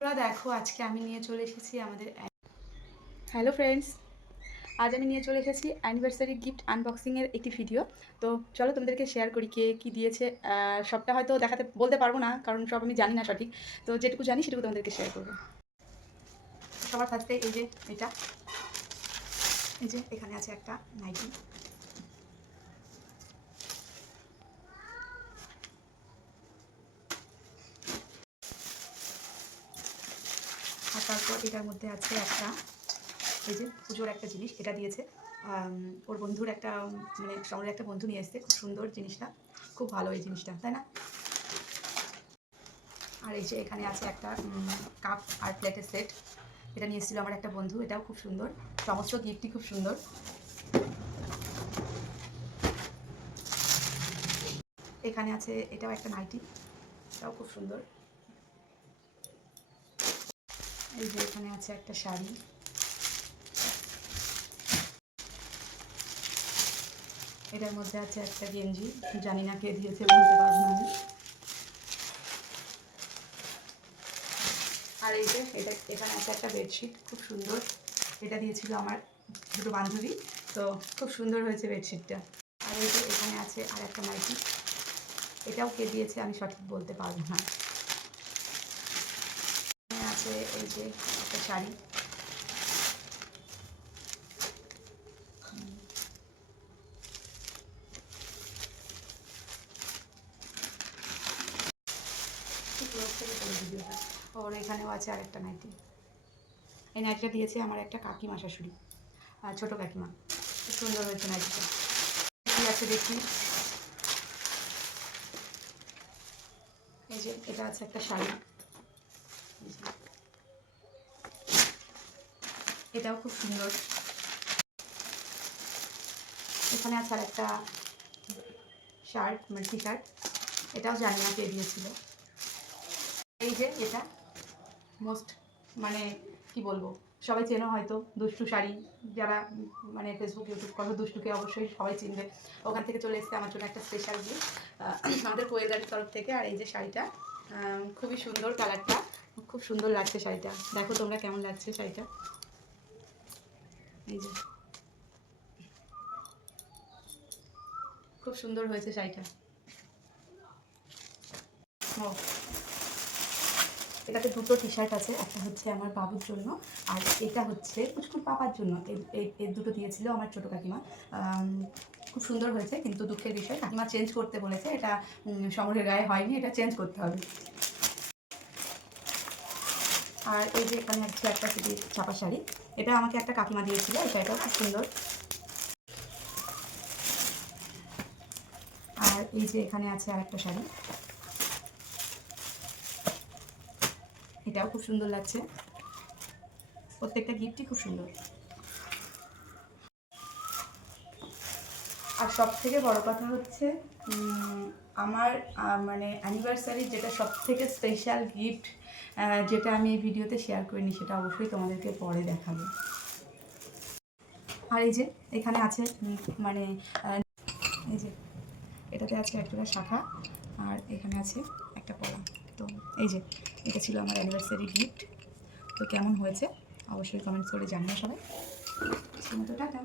দেখো আজকে আমি নিয়ে চলে এসেছি আমাদের হ্যালো ফ্রেন্ডস, আজ আমি নিয়ে চলে এসেছি অ্যানিভার্সারি গিফট আনবক্সিংয়ের একটি ভিডিও। তো চলো তোমাদেরকে শেয়ার করি কে কী দিয়েছে। সবটা হয়তো বলতে পারবো না, কারণ সব আমি জানি না সঠিক। তো যেটুকু জানি সেটুকু তোমাদেরকে শেয়ার করবো। সবার ফার্স্টে এই যে এখানে আছে একটা নাইটি। আর তারপর এটার মধ্যে আছে একটা এই যে পুজোর একটা জিনিস, এটা দিয়েছে ওর বন্ধুর একটা মানে সমরের একটা বন্ধু নিয়ে এসছে। খুব সুন্দর জিনিসটা, খুব ভালো এই জিনিসটা, তাই না? আর এই যে এখানে আছে একটা কাপ আর প্লেটের সেট, এটা নিয়ে এসেছিলো আমার একটা বন্ধু। এটাও খুব সুন্দর, সমস্ত গিফটই খুব সুন্দর। এখানে আছে এটাও একটা নাইটি, এটাও খুব সুন্দর। এই যে এখানে আছে একটা শাড়ি, এটার মধ্যে আছে একটা গেঞ্জি, জানি না কে দিয়েছে, বলতে পারবো না আমি। আর এই যে এখানে আছে একটা বেডশিট, খুব সুন্দর। এটা দিয়েছিল আমার দুটো বান্ধবী, তো খুব সুন্দর হয়েছে বেডশিটটা। আর এই যে এখানে আছে আর একটা নাইটি, এটাও কে দিয়েছে আমি সঠিক বলতে পারবো না। এখানে আছে এই যে একটা শাড়ি, ওর এখানেও আছে আর একটা নাইটি। এই নাইটিটা দিয়েছে আমার একটা কাকিমা শাশুড়ি, ছোটো কাকিমা। খুব সুন্দর হয়েছে নাইটিটা। কী আছে দেখি, এই যে এটা আছে একটা শাড়ি, এটাও খুব সুন্দর। এখানে আছে আর একটা শার্ট, মানে টি শার্ট, এটাও জানি না কে দিয়েছিল। এই যে এটা মোস্ট মানে কি বলবো, সবাই চেনো হয়তো, দুষ্টু শাড়ি। যারা মানে ফেসবুক ইউটিউব করো, দুষ্টুকে অবশ্যই সবাই চিনবে। ওখান থেকে চলে এসেছে আমার জন্য একটা স্পেশাল গিফট আমাদের কোয়েল গাড়ির তরফ থেকে। আর এই যে শাড়িটা খুবই সুন্দর, কালারটা খুব সুন্দর লাগছে শাড়িটা। দেখো তোমরা কেমন লাগছে শাড়িটা। এই যে খুব সুন্দর হয়েছে শাড়িটা। ও, এটাতে দুটো টি শার্ট আছে, একটা হচ্ছে আমার বাবুর জন্য আর এটা হচ্ছে পুচকুর পাপার জন্য। এই দুটো দিয়েছিল আমার ছোটো কাকিমা। খুব সুন্দর হয়েছে, কিন্তু দুঃখের বিষয় কাকিমা চেঞ্জ করতে বলেছে। এটা সমরের গায়ে হয়নি, এটা চেঞ্জ করতে হবে। আর এই যে এখানে হচ্ছে একটা সিটির ছাপা শাড়ি, এটা আমাকে একটা কাকিমা দিয়েছিল। এই শাড়িটাও খুব সুন্দর। আর এই যে এখানে আছে আর একটা শাড়ি, এটাও খুব সুন্দর লাগছে। প্রত্যেকটা গিফটই খুব সুন্দর। আর সব থেকে বড় কথা হচ্ছে আমার মানে অ্যানিভার্সারি যেটা সব থেকে স্পেশাল গিফট, যেটা আমি এই ভিডিওতে শেয়ার করিনি, সেটা অবশ্যই তোমাদেরকে পরে দেখাবো। আর এই যে এখানে আছে মানে এই যে এটাতে আছে একটা শাখা, আর এখানে আছে একটা পলা। তো এই যে এটা ছিল আমার অ্যানিভার্সারি গিফট। তো কেমন হয়েছে অবশ্যই কমেন্টস করে জানিও সবাই। টাটা।